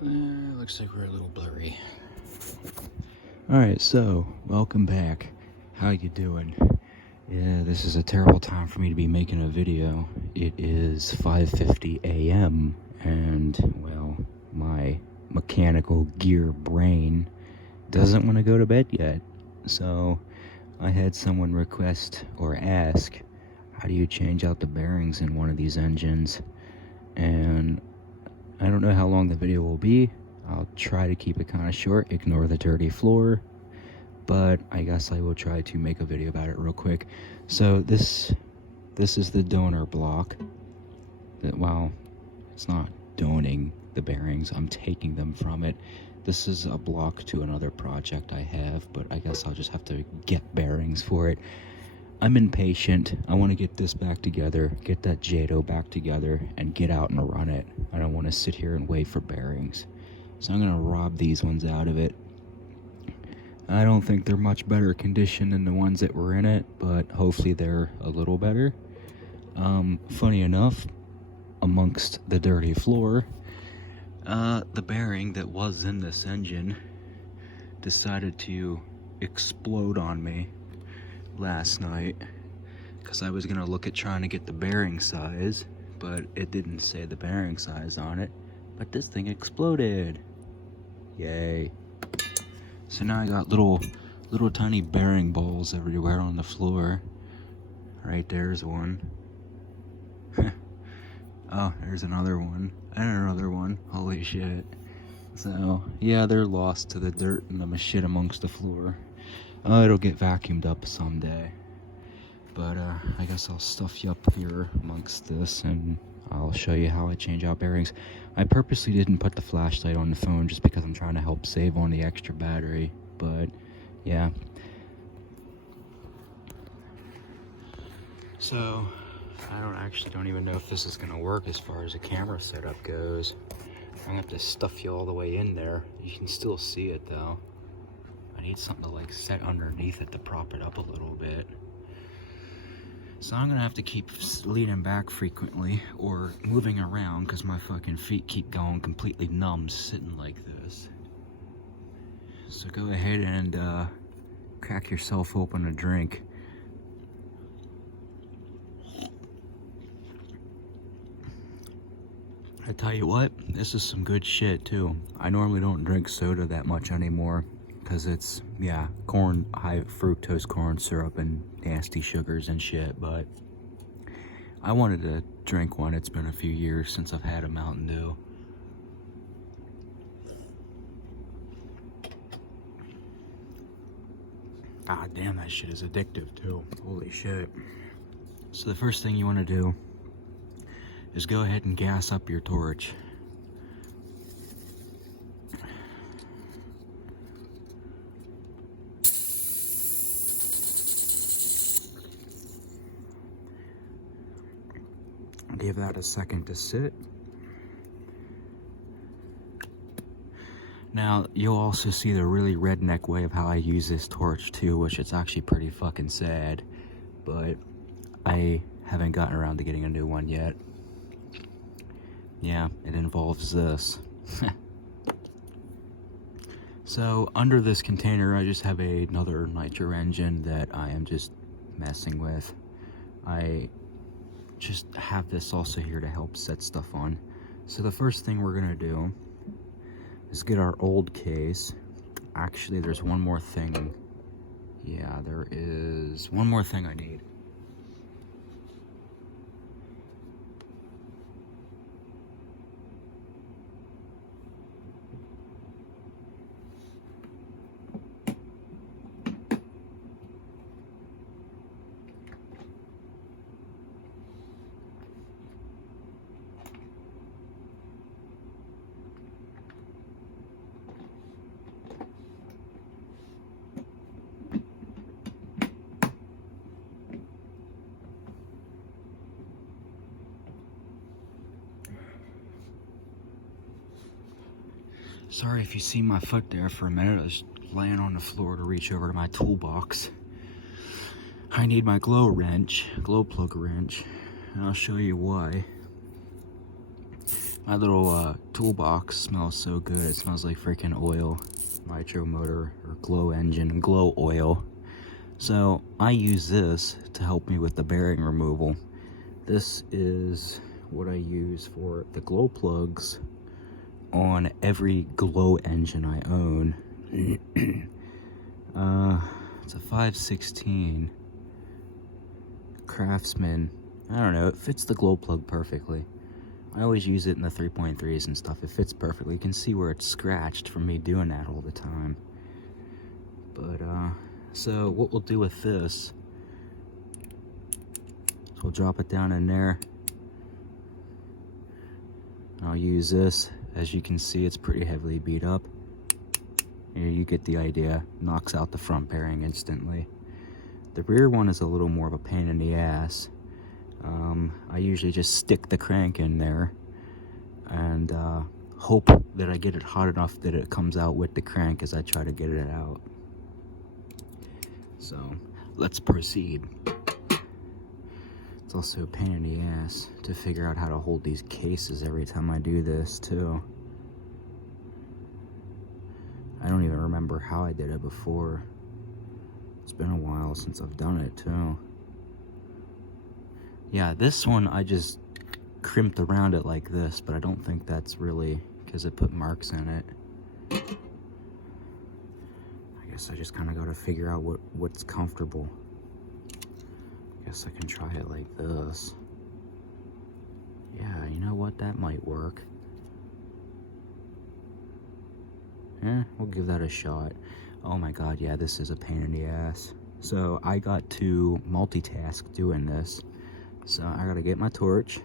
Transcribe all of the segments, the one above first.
Looks like we're a little blurry. Alright, so, welcome back. How you doing? Yeah, this is a terrible time for me to be making a video. It is 5:50 a.m. and, well, my mechanical gear brain doesn't want to go to bed yet. So, I had someone request or ask, how do you change out the bearings in one of these engines? And I don't know how long the video will be. I'll try to keep it kind of short, ignore the dirty floor, but I guess I will try to make a video about it real quick. So this is the donor block. Well, it's not donating the bearings, I'm taking them from it. This is a block to another project I have, but I guess I'll just have to get bearings for it. I'm impatient. I want to get this back together, get that Jado back together, and get out and run it. I don't want to sit here and wait for bearings. So I'm going to rob these ones out of it. I don't think they're much better condition than the ones that were in it, but hopefully they're a little better. Funny enough, amongst the dirty floor, the bearing that was in this engine decided to explode on me last night, because I was gonna look at trying to get the bearing size, but it didn't say the bearing size on it. But this thing exploded. Yay. So now I got little tiny bearing balls everywhere on the floor. Right there's one. Oh, there's another one. And another one. Holy shit. So yeah, they're lost to the dirt and the shit amongst the floor. It'll get vacuumed up someday. But I guess I'll stuff you up here amongst this and I'll show you how I change out bearings. I purposely didn't put the flashlight on the phone just because I'm trying to help save on the extra battery. But yeah. So I don't even know if this is gonna work as far as the camera setup goes. I'm gonna have to stuff you all the way in there. You can still see it though. I need something to like set underneath it to prop it up a little bit. So I'm gonna have to keep leaning back frequently or moving around because my fucking feet keep going completely numb sitting like this. So go ahead and crack yourself open a drink. I tell you what, this is some good shit too. I normally don't drink soda that much anymore, because it's, yeah, high fructose corn syrup and nasty sugars and shit, but I wanted to drink one. It's been a few years since I've had a Mountain Dew. God damn, that shit is addictive too. Holy shit. So the first thing you want to do is go ahead and gas up your torch. Give that a second to sit. Now, you'll also see the really redneck way of how I use this torch too, which it's actually pretty fucking sad, but I haven't gotten around to getting a new one yet. Yeah, it involves this. So, under this container, I just have another nitro engine that I am just messing with. I just have this also here to help set stuff on. So the first thing we're gonna do is get our old case. Actually, there's one more thing. Yeah, there is one more thing I need. Sorry if you see my foot there for a minute. I was laying on the floor to reach over to my toolbox. I need my glow plug wrench, and I'll show you why. My little toolbox smells so good. It smells like freaking oil. Nitro motor or glow engine, glow oil. So I use this to help me with the bearing removal. This is what I use for the glow plugs on every glow engine I own. It's a 516 Craftsman. I don't know, it fits the glow plug perfectly. I always use it in the 3.3s and stuff. It fits perfectly. You can see where it's scratched from me doing that all the time. But so what we'll do with this is we'll drop it down in there. I'll use this. As you can see, it's pretty heavily beat up. Here, you get the idea. Knocks out the front bearing instantly. The rear one is a little more of a pain in the ass. I usually just stick the crank in there and hope that I get it hot enough that it comes out with the crank as I try to get it out. So let's proceed. It's also a pain in the ass to figure out how to hold these cases every time I do this too. I don't even remember how I did it before. It's been a while since I've done it too. Yeah, this one I just crimped around it like this, but I don't think that's really because it put marks in it. I guess I just kind of got to figure out what's comfortable. I guess I can try it like this. Yeah, you know what? That might work. Yeah, we'll give that a shot. Oh my god, yeah, this is a pain in the ass. So I got to multitask doing this. So I gotta get my torch.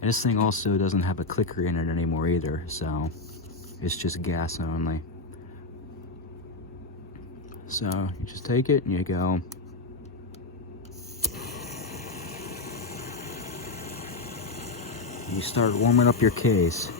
And this thing also doesn't have a clicker in it anymore either, so it's just gas only. So you just take it and you go. You start warming up your case.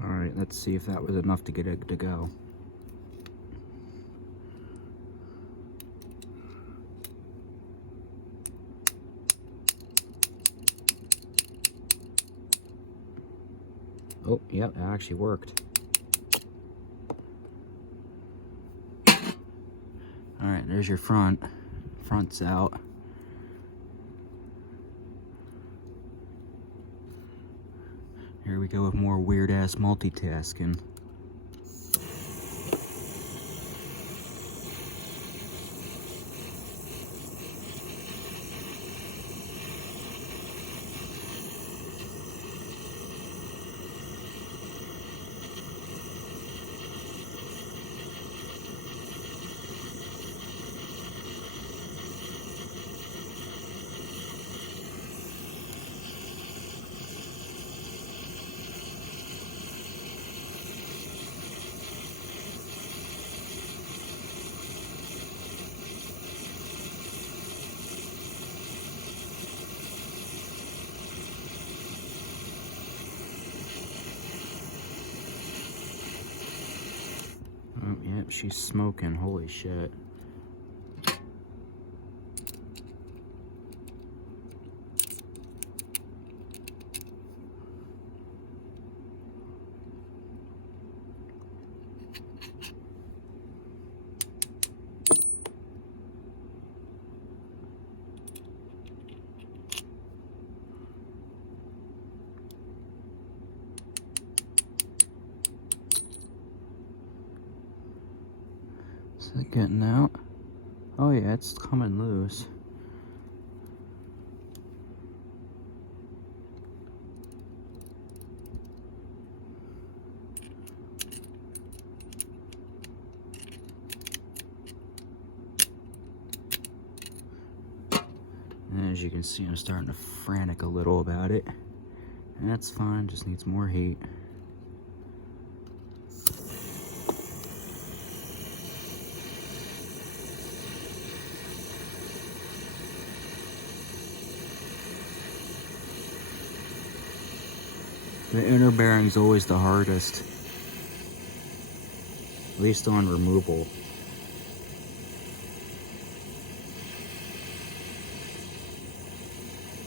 Alright, let's see if that was enough to get it to go. Oh, yep, it actually worked. Alright, there's your front. Front's out. Here we go with more weird-ass multitasking. Oh, yep, she's smoking. Holy shit. Is it getting out? Oh yeah, it's coming loose. And as you can see, I'm starting to frantic a little about it. And that's fine, just needs more heat. The inner bearing's always the hardest, at least on removal.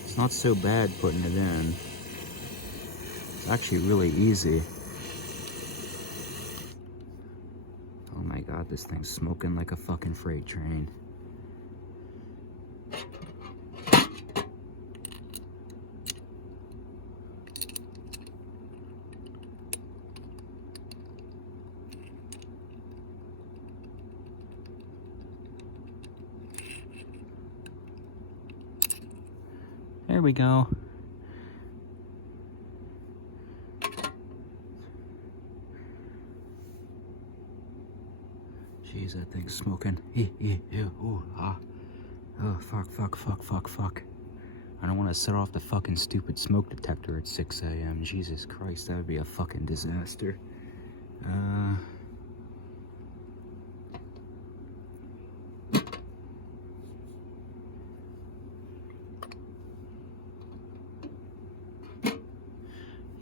It's not so bad putting it in. It's actually really easy. Oh my god, this thing's smoking like a fucking freight train. There we go. Jeez, that thing's smoking. Ooh, ah. Oh, fuck. I don't want to set off the fucking stupid smoke detector at 6 a.m. Jesus Christ, that would be a fucking disaster.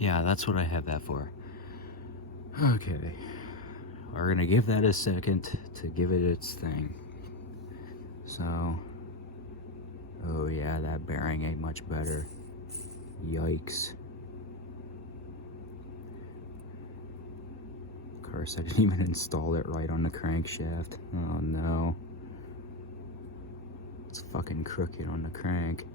Yeah, that's what I have that for. Okay. We're gonna give that a second to give it its thing. So, oh yeah, that bearing ain't much better. Yikes. Of course, I didn't even install it right on the crankshaft. Oh no. It's fucking crooked on the crank.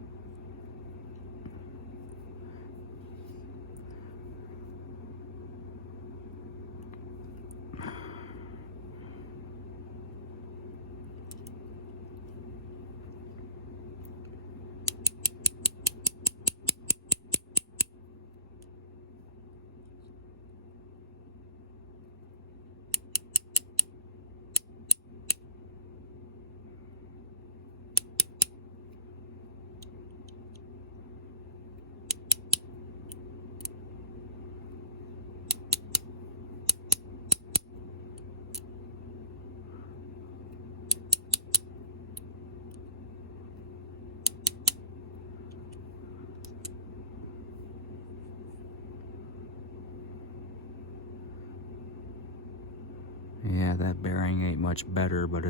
Yeah, that bearing ain't much better, but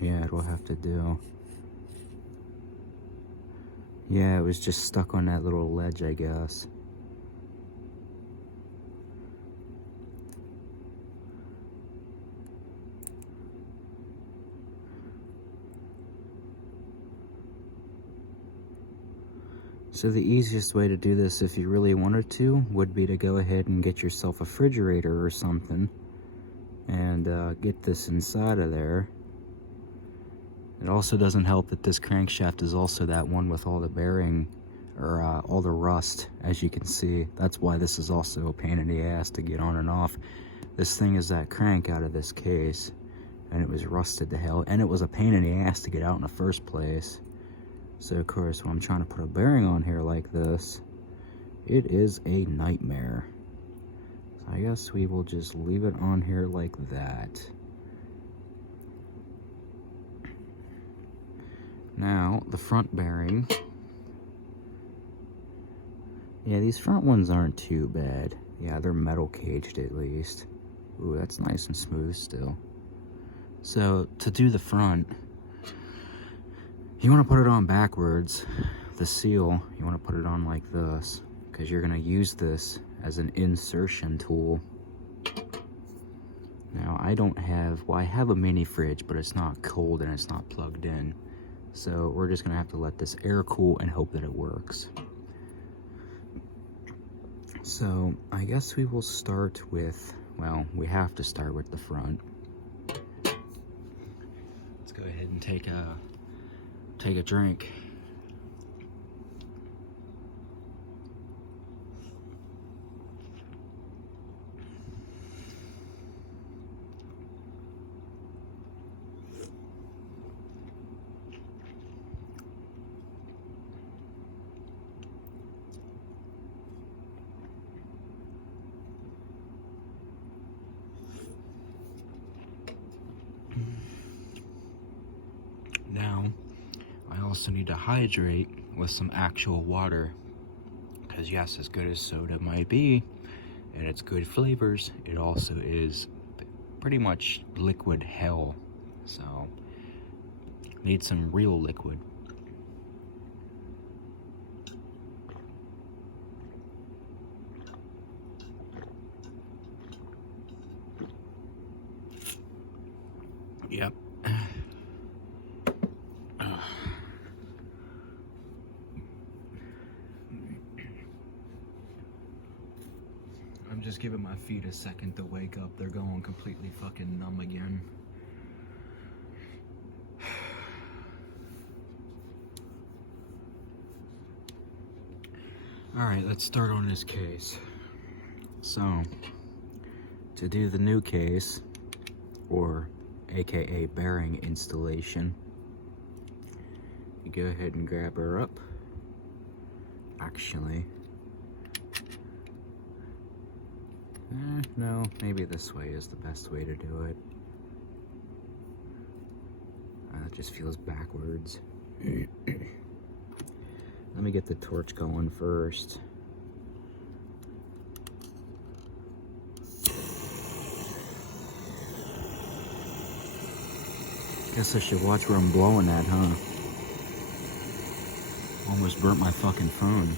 yeah, it'll have to do. Yeah, it was just stuck on that little ledge, I guess. So the easiest way to do this, if you really wanted to, would be to go ahead and get yourself a refrigerator or something and get this inside of there. It also doesn't help that this crankshaft is also that one with all the bearing, or all the rust, as you can see. That's why this is also a pain in the ass to get on and off. This thing is that crank out of this case, and it was rusted to hell, and it was a pain in the ass to get out in the first place. So of course, when I'm trying to put a bearing on here like this, it is a nightmare. So I guess we will just leave it on here like that. Now, the front bearing. Yeah, these front ones aren't too bad. Yeah, they're metal caged at least. Ooh, that's nice and smooth still. So, to do the front, you want to put it on backwards. The seal, you want to put it on like this, because you're going to use this as an insertion tool. Now, I have a mini fridge, but it's not cold and it's not plugged in. So we're just gonna have to let this air cool and hope that it works. So I guess we will start with, well, we have to start with the front. go ahead and take a drink. Now, I also need to hydrate with some actual water, because yes, as good as soda might be, and it's good flavors, it also is pretty much liquid hell, so need some real liquid. Yep. I'm just giving my feet a second to wake up. They're going completely fucking numb again. Alright, let's start on this case. So, to do the new case, or aka bearing installation, you go ahead and grab her up. Actually, no, maybe this way is the best way to do it. It just feels backwards. Let me get the torch going first. Guess I should watch where I'm blowing at, huh? Almost burnt my fucking phone.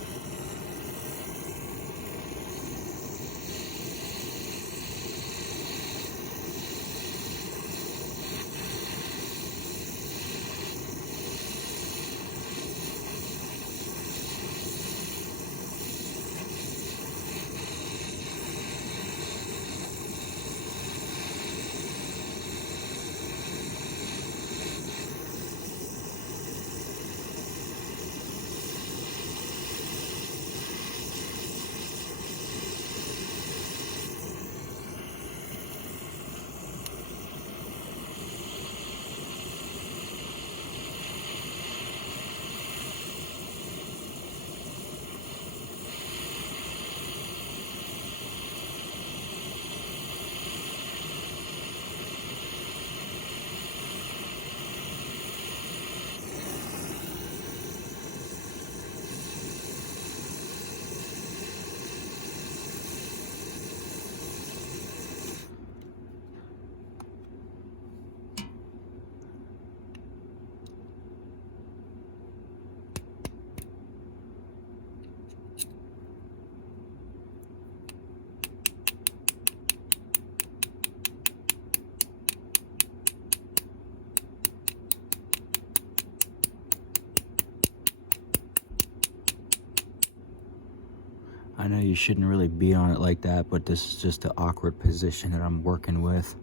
I know you shouldn't really be on it like that, but this is just an awkward position that I'm working with.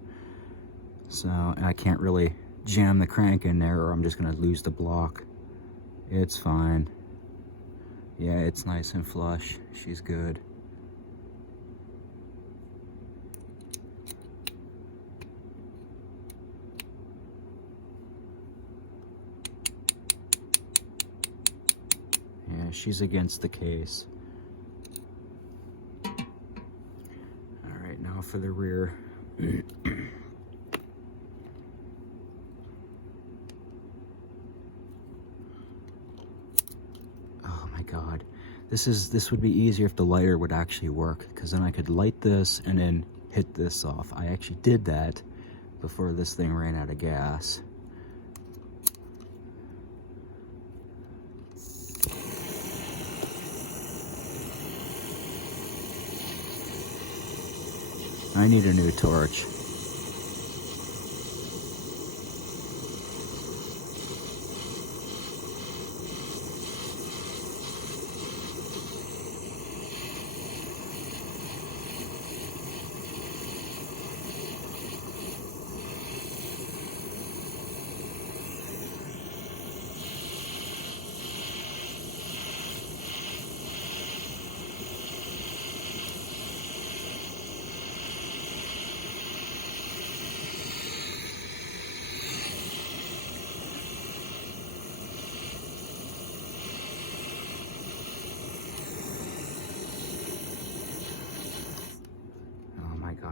So, and I can't really jam the crank in there or I'm just gonna lose the block. It's fine. Yeah, it's nice and flush. She's good. Yeah, she's against the case. Alright, now for the rear. Oh my god. This would be easier if the lighter would actually work, because then I could light this and then hit this off. I actually did that before this thing ran out of gas. I need a new torch.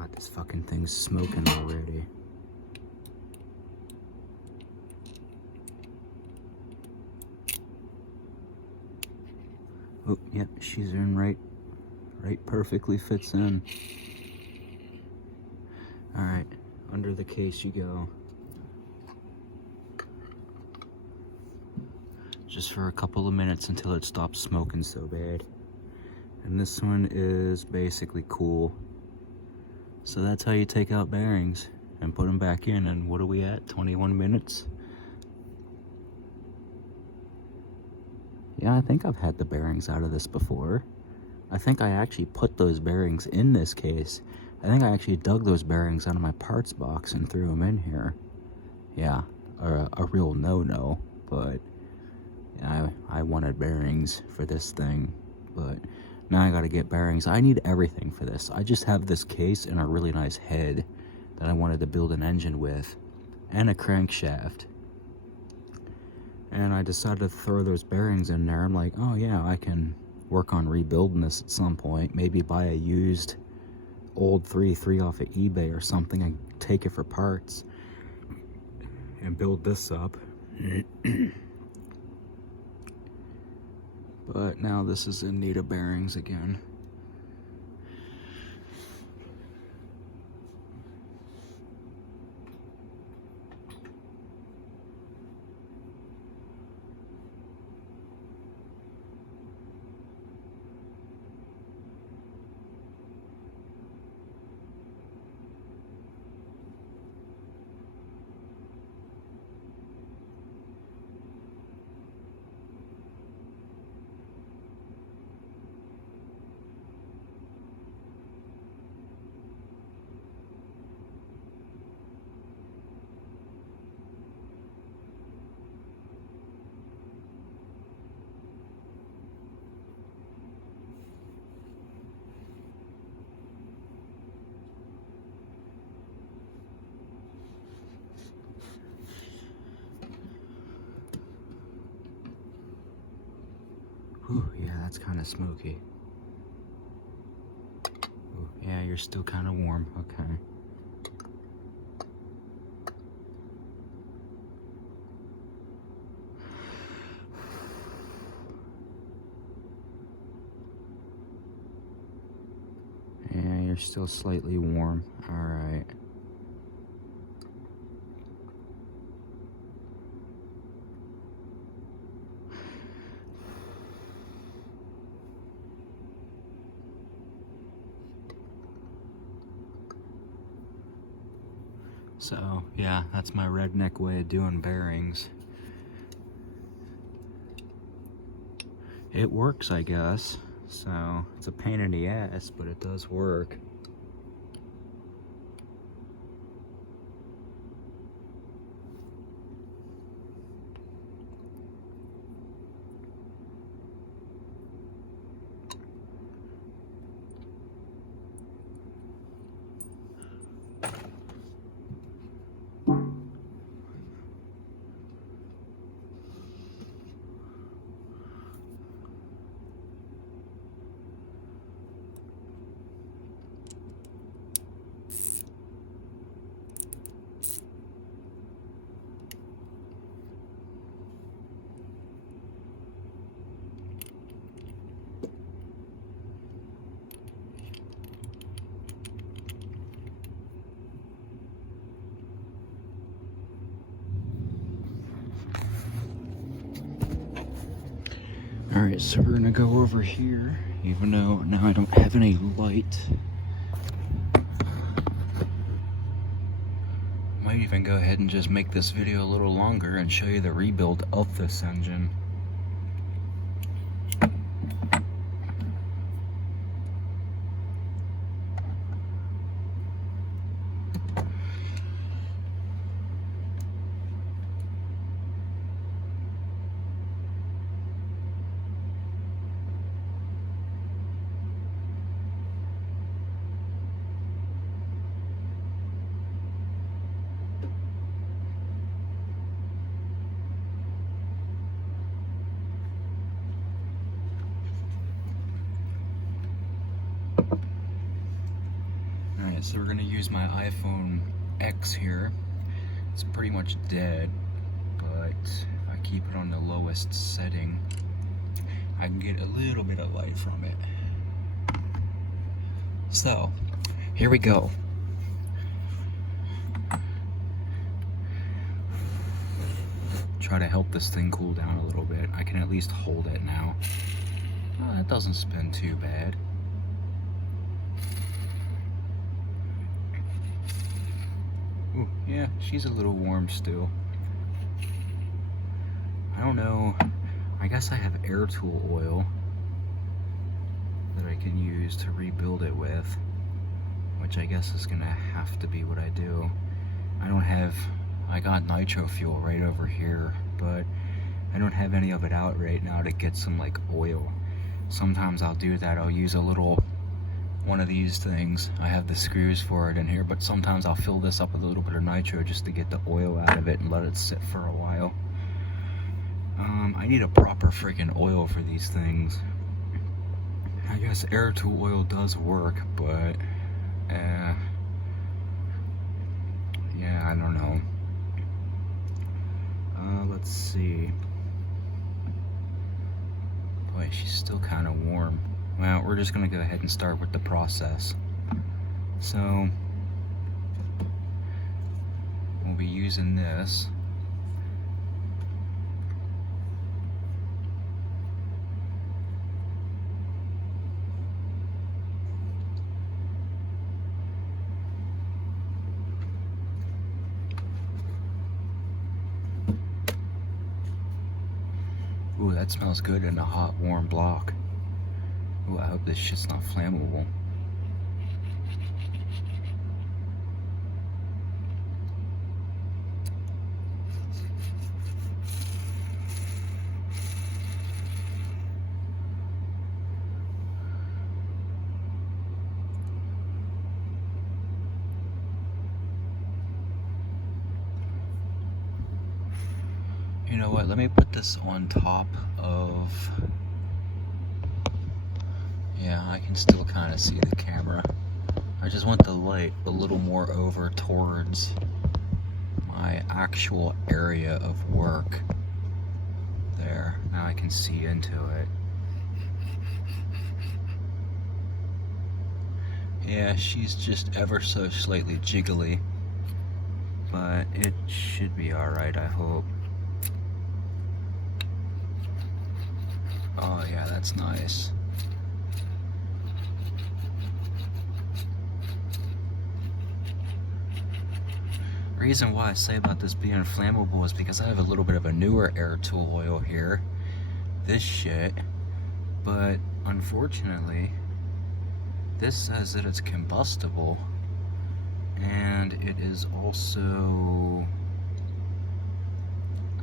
God, this fucking thing's smoking already. Oh, yep, she's in right perfectly fits in. Alright, under the case you go. Just for a couple of minutes until it stops smoking so bad. And this one is basically cool. So that's how you take out bearings and put them back in. And what are we at? 21 minutes? Yeah, I think I've had the bearings out of this before. I think I actually put those bearings in this case. I think I actually dug those bearings out of my parts box and threw them in here. Yeah, a real no-no, but yeah, I wanted bearings for this thing, but now I gotta get bearings. I need everything for this. I just have this case and a really nice head that I wanted to build an engine with, and a crankshaft. And I decided to throw those bearings in there. I'm like, oh yeah, I can work on rebuilding this at some point. Maybe buy a used old 3.3 off of eBay or something and take it for parts and build this up. But now this is in need of bearings again. Whew, yeah, that's kind of smoky. Ooh, yeah, you're still kind of warm. Okay. Yeah, you're still slightly warm. All right. So, yeah, that's my redneck way of doing bearings. It works, I guess. So, it's a pain in the ass, but it does work. Alright, so we're gonna go over here, even though now I don't have any light. Might even go ahead and just make this video a little longer and show you the rebuild of this engine. Alright, so we're gonna use my iPhone X here. It's pretty much dead, but if I keep it on the lowest setting, I can get a little bit of light from it. So, here we go. Try to help this thing cool down a little bit. I can at least hold it now. Oh, it doesn't spin too bad. Ooh, yeah, she's a little warm still. I don't know. I guess I have air tool oil that I can use to rebuild it with, which I guess is gonna have to be what I do. I got nitro fuel right over here, but I don't have any of it out right now to get some like oil. Sometimes I'll do that. I'll use a little one of these things. I have the screws for it in here, but sometimes I'll fill this up with a little bit of nitro just to get the oil out of it and let it sit for a while. I need a proper freaking oil for these things. I guess air tool oil does work, but yeah, I don't know. Let's see. Boy, she's still kind of warm. Well, we're just gonna go ahead and start with the process. So, we'll be using this. Ooh, that smells good in a hot, warm block. Ooh, I hope this shit's not flammable. You know what, let me put this on top of... Yeah, I can still kind of see the camera. I just want the light a little more over towards my actual area of work. There, now I can see into it. Yeah, she's just ever so slightly jiggly, but it should be alright, I hope. Oh yeah, that's nice. The reason why I say about this being flammable is because I have a little bit of a newer air tool oil here. This shit. But unfortunately, this says that it's combustible. And it is also...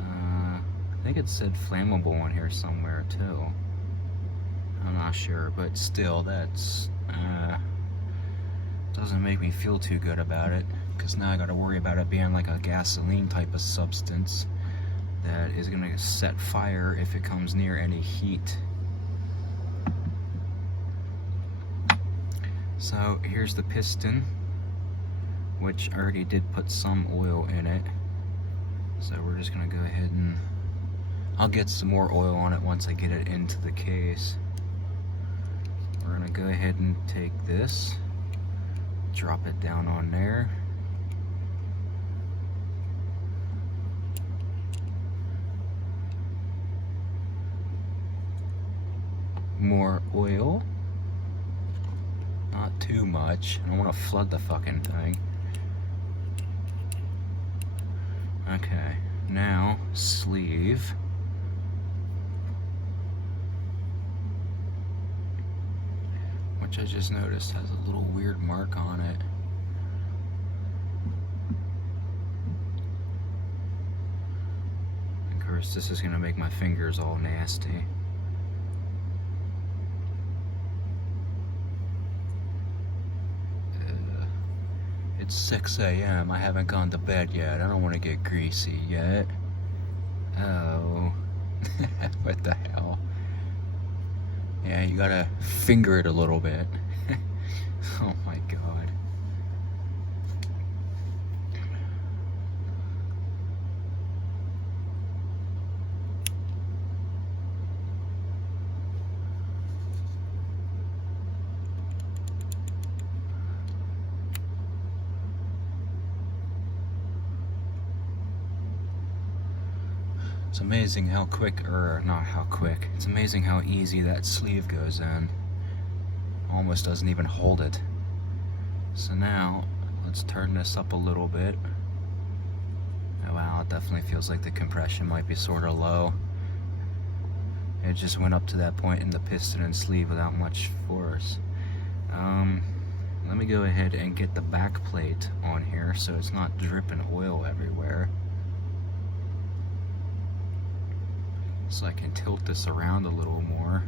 I think it said flammable on here somewhere too. I'm not sure, but still, that's doesn't make me feel too good about it, because now I gotta worry about it being like a gasoline type of substance that is gonna set fire if it comes near any heat. So here's the piston, which I already did put some oil in it. So we're just gonna go ahead and I'll get some more oil on it once I get it into the case. We're gonna go ahead and take this, drop it down on there. More oil. Not too much. I don't want to flood the fucking thing. Okay, now sleeve. Which I just noticed has a little weird mark on it. Of course, this is gonna make my fingers all nasty. It's 6 a.m. I haven't gone to bed yet. I don't want to get greasy yet. Oh. What the hell? Yeah, you gotta finger it a little bit. Oh my god. It's amazing how quick, or not how quick, it's amazing how easy that sleeve goes in. Almost doesn't even hold it. So now, let's turn this up a little bit. Oh wow, it definitely feels like the compression might be sort of low. It just went up to that point in the piston and sleeve without much force. Let me go ahead and get the back plate on here so it's not dripping oil everywhere. So I can tilt this around a little more.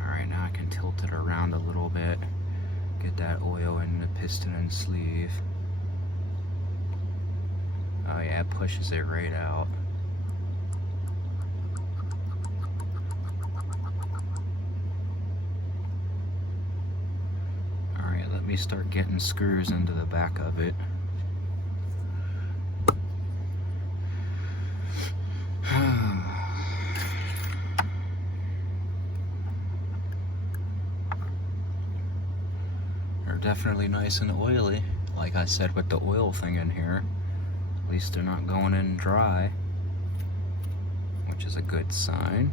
Alright, now I can tilt it around a little bit. Get that oil in the piston and sleeve. Oh yeah, it pushes it right out. Alright, let me start getting screws into the back of it. They're definitely nice and oily. Like I said with the oil thing in here. At least they're not going in dry, which is a good sign.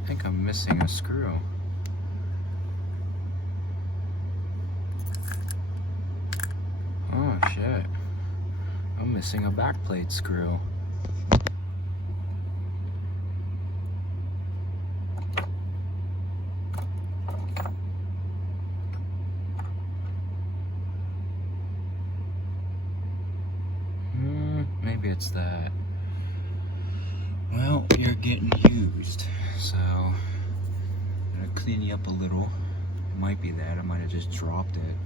I think I'm missing a screw. Oh shit. I'm missing a backplate screw. Maybe it's that. Well, you're getting used, so I'm gonna clean you up a little. It might be that. I might have just dropped it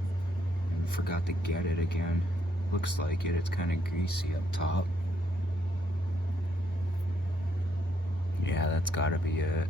and forgot to get it again. Looks like it. It's kind of greasy up top. Yeah, that's gotta be it.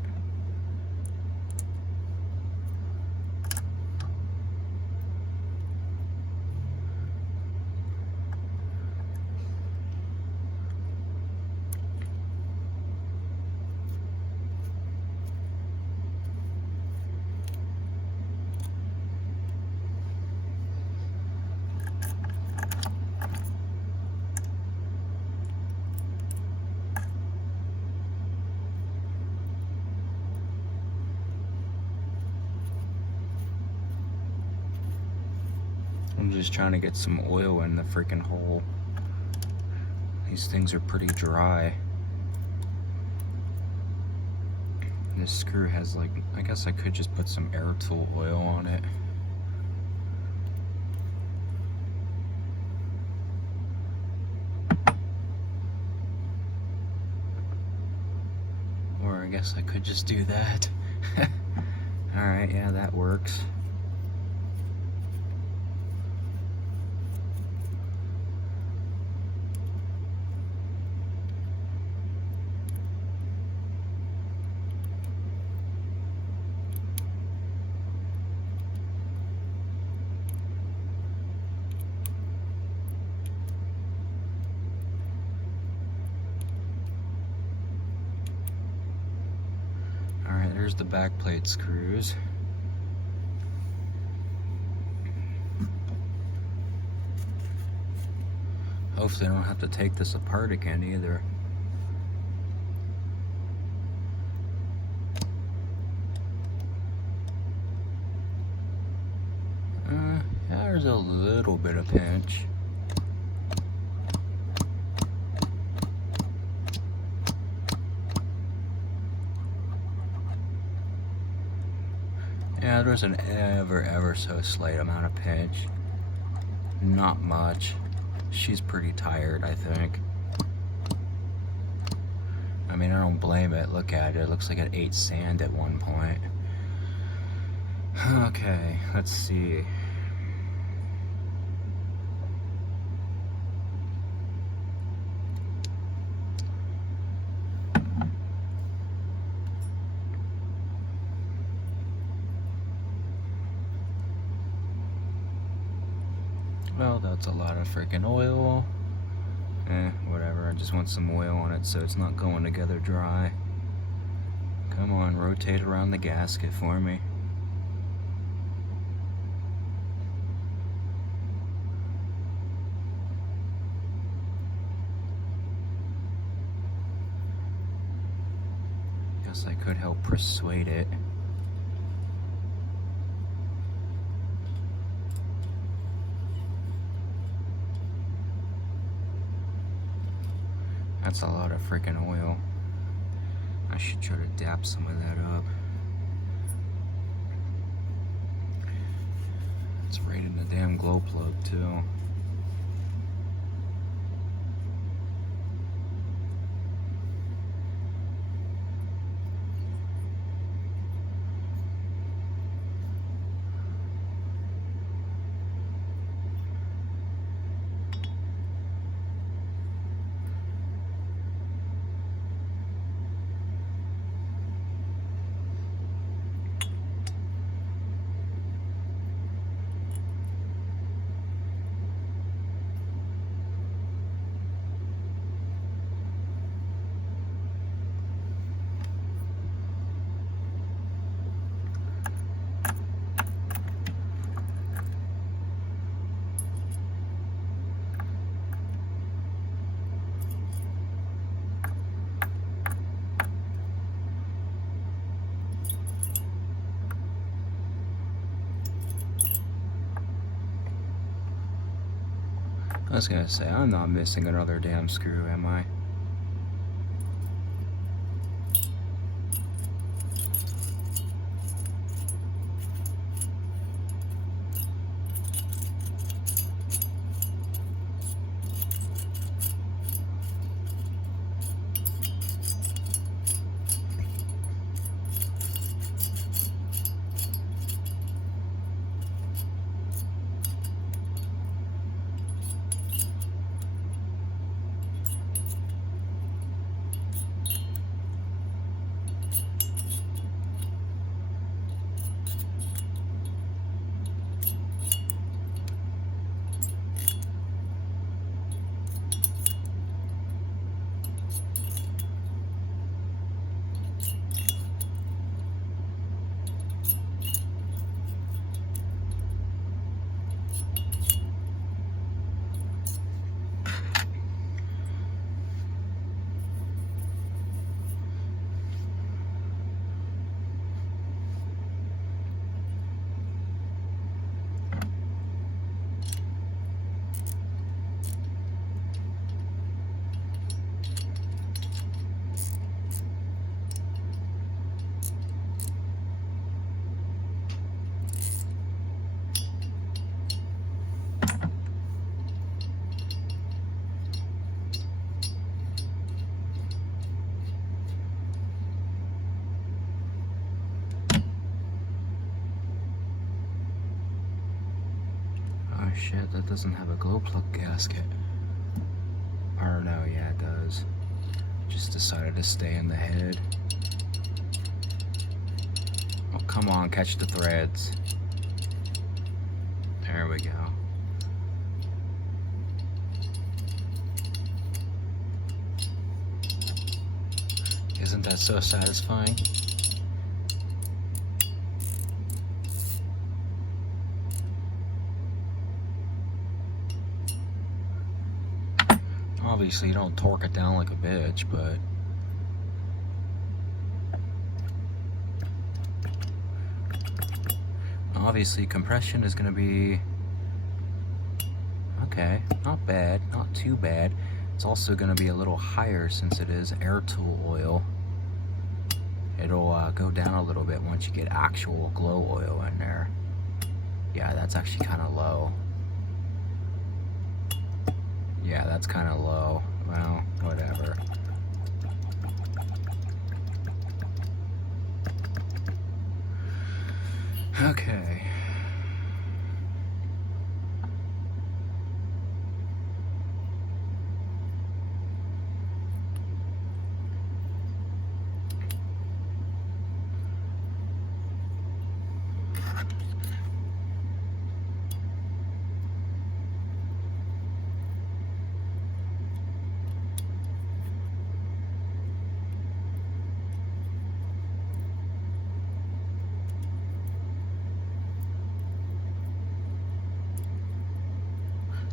I'm just trying to get some oil in the freaking hole. These things are pretty dry. This screw has like, I guess I could just put some air tool oil on it. Or I guess I could just do that. Alright, yeah, that works. Alright, there's the back plate screws. Hopefully I don't have to take this apart again either. There's a little bit of pinch. there's an ever so slight amount of pinch. Not much. She's pretty tired, I think. I mean, I don't blame it. Look at it. It looks like it ate sand at one point. Okay, let's see. Well, that's a lot of freaking oil. Whatever. I just want some oil on it so it's not going together dry. Come on, rotate around the gasket for me. Guess I could help persuade it. That's a lot of freaking oil. I should try to dap some of that up. It's right in the damn glow plug too. I was gonna say, I'm not missing another damn screw, am I? Oh shit, that doesn't have a glow plug gasket. Or no, yeah it does. Just decided to stay in the head. Oh, come on, catch the threads. There we go. Isn't that so satisfying? Obviously you don't torque it down like a bitch, but obviously compression is going to be okay, not bad, not too bad. It's also going to be a little higher since it is air tool oil. it'll go down a little bit once you get actual glow oil in there. Yeah, that's actually kind of low. Yeah, that's kind of low. Well, whatever. Okay.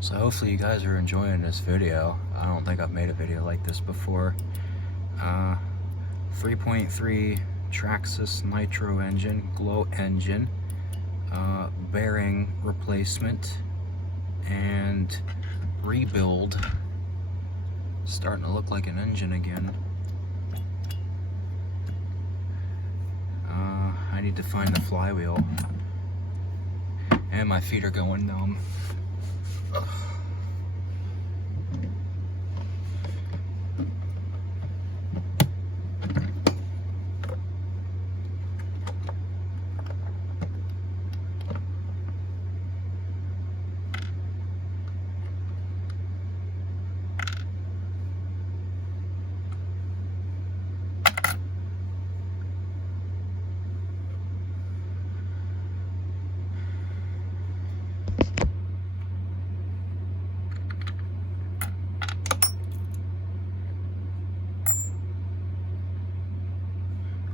So hopefully you guys are enjoying this video. I don't think I've made a video like this before. 3.3 Traxxas Nitro engine, glow engine, bearing replacement, and rebuild. Starting to look like an engine again. I need to find the flywheel. And my feet are going numb. Ugh.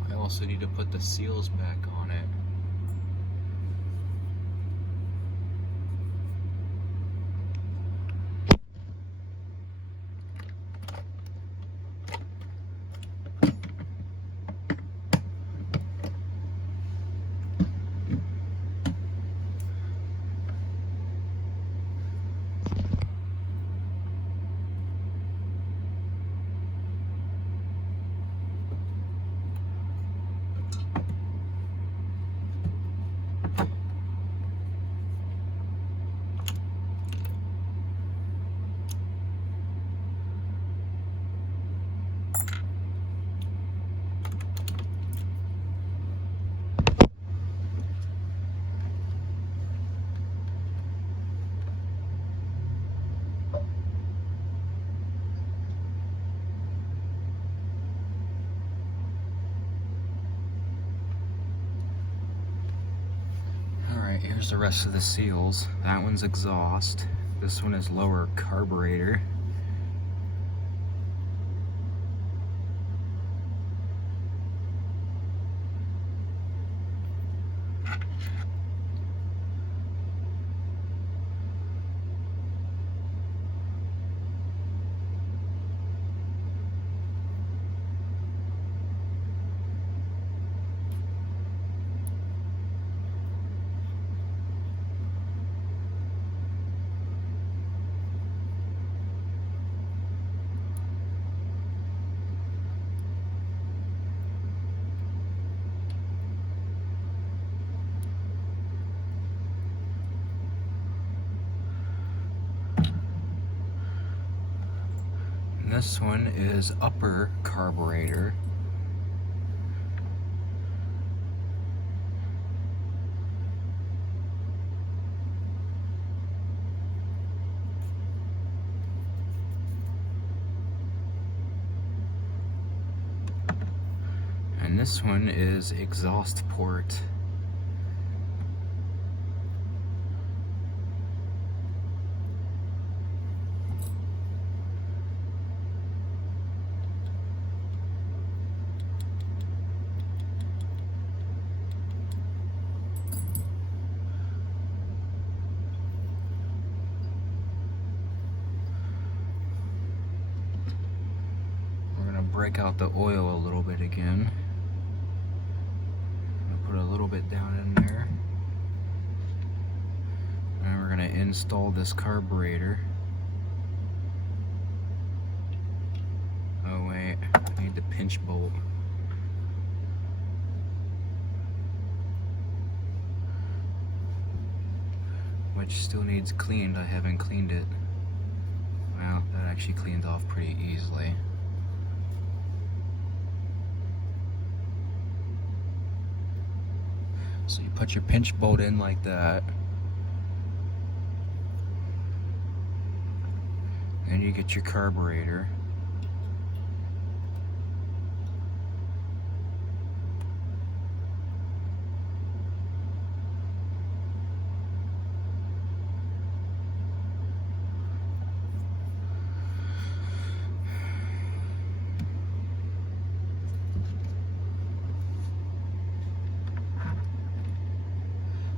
I also need to put the seals back on it. Here's the rest of the seals. That one's exhaust. This one is lower carburetor. This one is upper carburetor. And this one is exhaust port. Break out the oil a little bit again. I'll put a little bit down in there. And we're going to install this carburetor. Oh wait, I need the pinch bolt. which still needs cleaned. I haven't cleaned it. Well, that actually cleaned off pretty easily. So you put your pinch bolt in like that. Then you get your carburetor.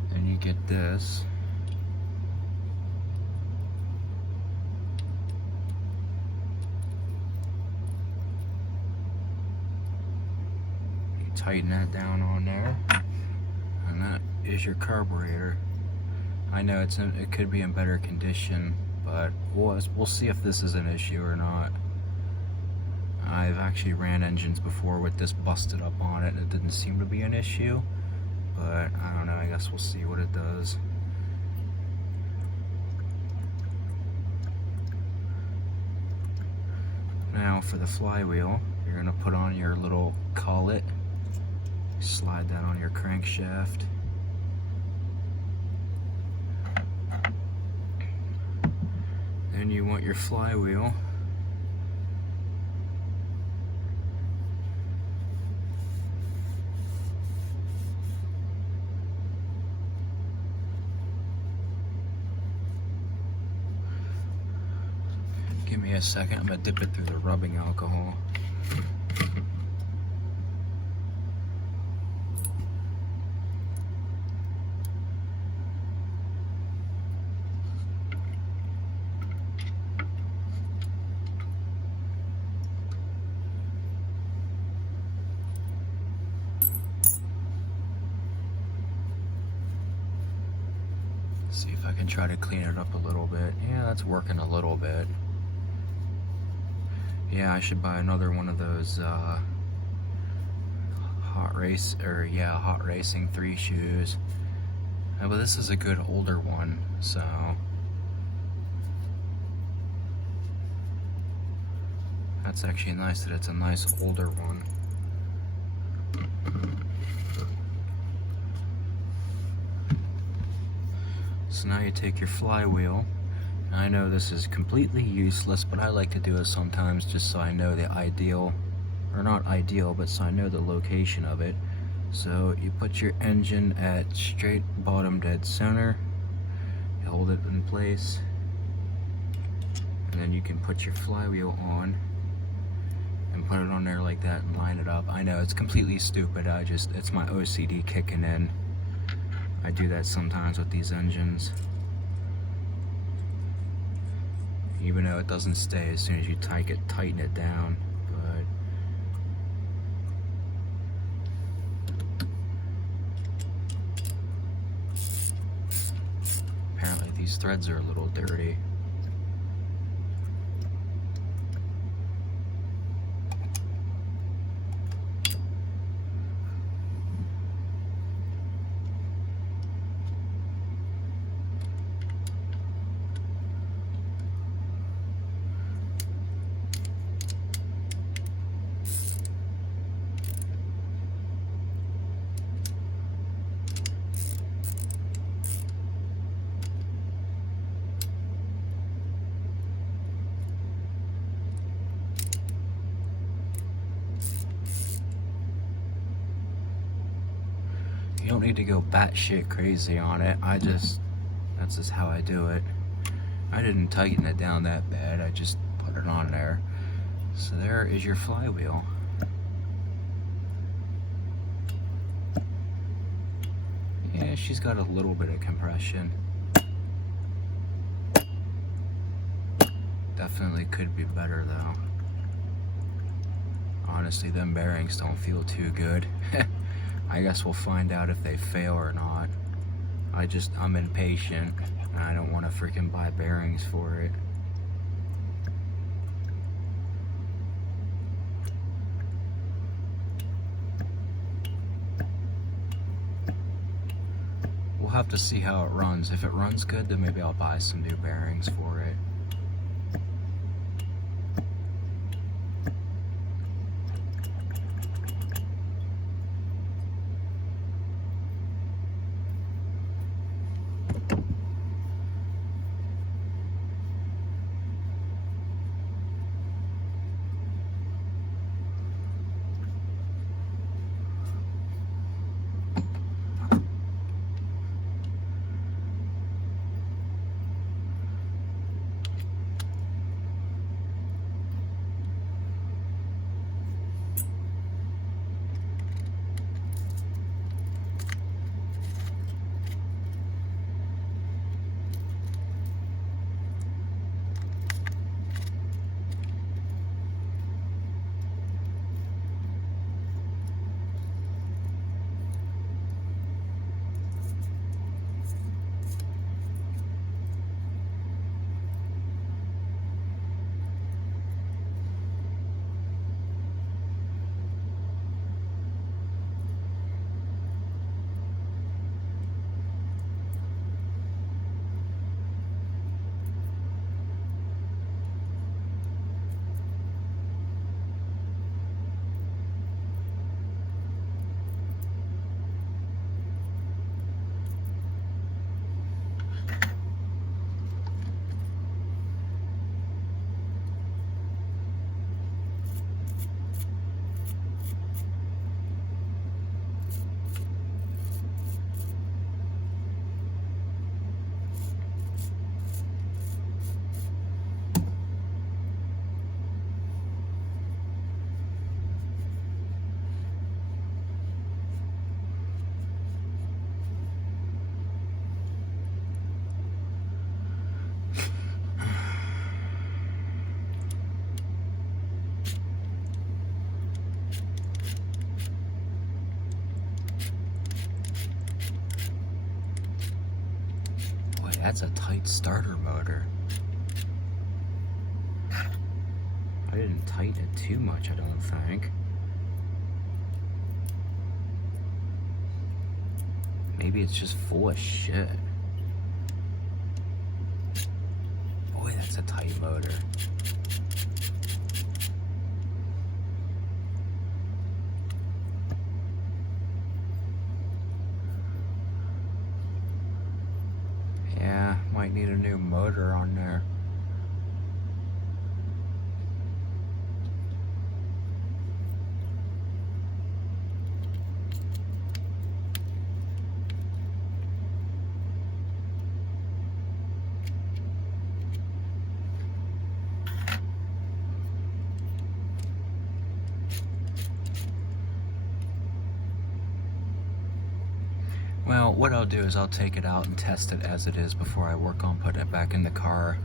Then you get this. Tighten that down on there, and that is your carburetor. I know it could be in better condition, but we'll see if this is an issue or not. I've actually ran engines before with this busted up on it, and it didn't seem to be an issue, but I don't know, I guess we'll see what it does. Now for the flywheel, you're going to put on your little collet. Slide that on your crankshaft. Then you want your flywheel. Give me a second, I'm gonna dip it through the rubbing alcohol. See if I can try to clean it up a little bit. Yeah, that's working a little bit. Yeah, I should buy another one of those Hot Racing 3 shoes. But this is a good older one, so that's actually nice that it's a nice older one. So now you take your flywheel. I know this is completely useless, but I like to do it sometimes just so I know the ideal, or not ideal, but so I know the location of it. So you put your engine at straight bottom dead center, you hold it in place, and then you can put your flywheel on and put it on there like that and line it up. I know it's completely stupid, it's my OCD kicking in. I do that sometimes with these engines. Even though it doesn't stay as soon as you tighten it down. But apparently these threads are a little dirty. You don't need to go batshit crazy on it. That's just how I do it. I didn't tighten it down that bad. I just put it on there. So there is your flywheel. Yeah, she's got a little bit of compression. Definitely could be better though. Honestly, them bearings don't feel too good. I guess we'll find out if they fail or not. I'm impatient and I don't want to freaking buy bearings for it. We'll have to see how it runs. If it runs good, then maybe I'll buy some new bearings for it. That's a tight starter motor. I didn't tighten it too much, I don't think. Maybe it's just full of shit. Boy, that's a tight motor. Yeah, might need a new motor on there. Well, what I'll do is I'll take it out and test it as it is before I work on putting it back in the car.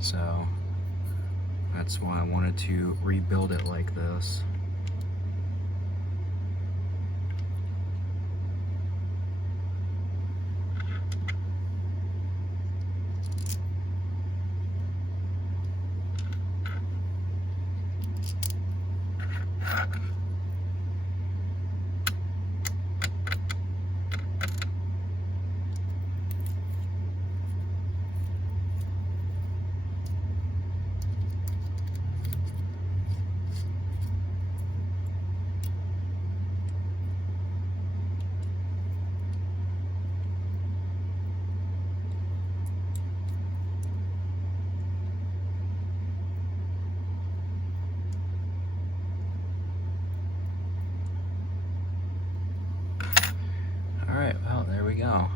So that's why I wanted to rebuild it like this. Alright, well, there we go.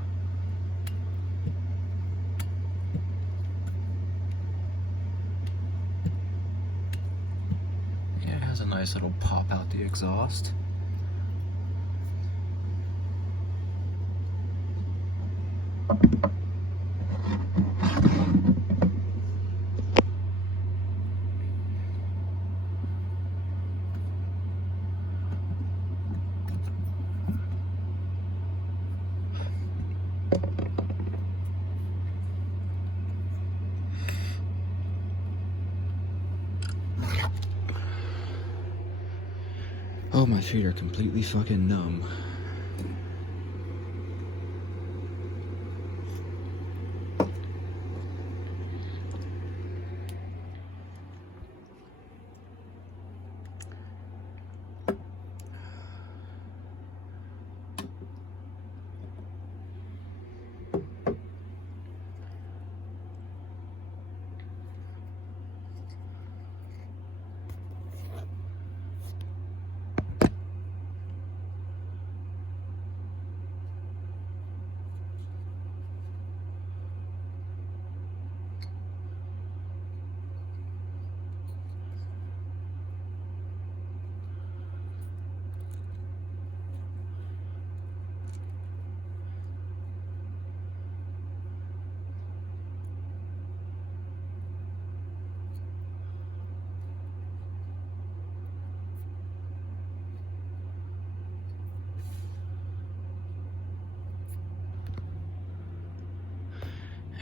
Yeah, it has a nice little pop out the exhaust. Oh, my feet are completely fucking numb.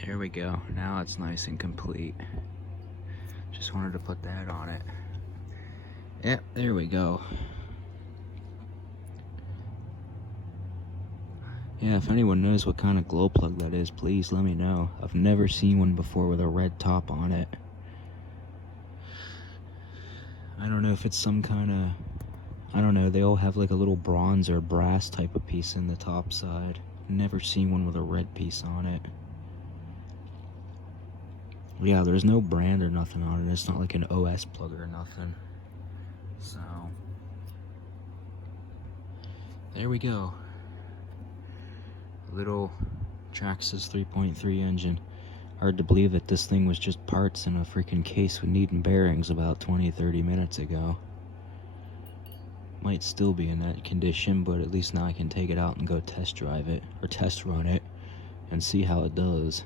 There we go. Now it's nice and complete. Just wanted to put that on it. Yep, there we go. Yeah, if anyone knows what kind of glow plug that is, please let me know. I've never seen one before with a red top on it. I don't know if it's some kind of... I don't know, they all have like a little bronze or brass type of piece in the top side. Never seen one with a red piece on it. Yeah, there's no brand or nothing on it. It's not like an OS plug or nothing. So, there we go. Little Traxxas 3.3 engine. Hard to believe that this thing was just parts in a freaking case with needing bearings about 20-30 minutes ago. Might still be in that condition, but at least now I can take it out and go test drive it, or test run it, and see how it does.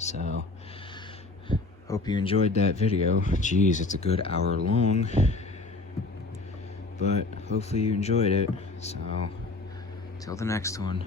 So, hope you enjoyed that video. Jeez, it's a good hour long, but hopefully you enjoyed it. So, till the next one.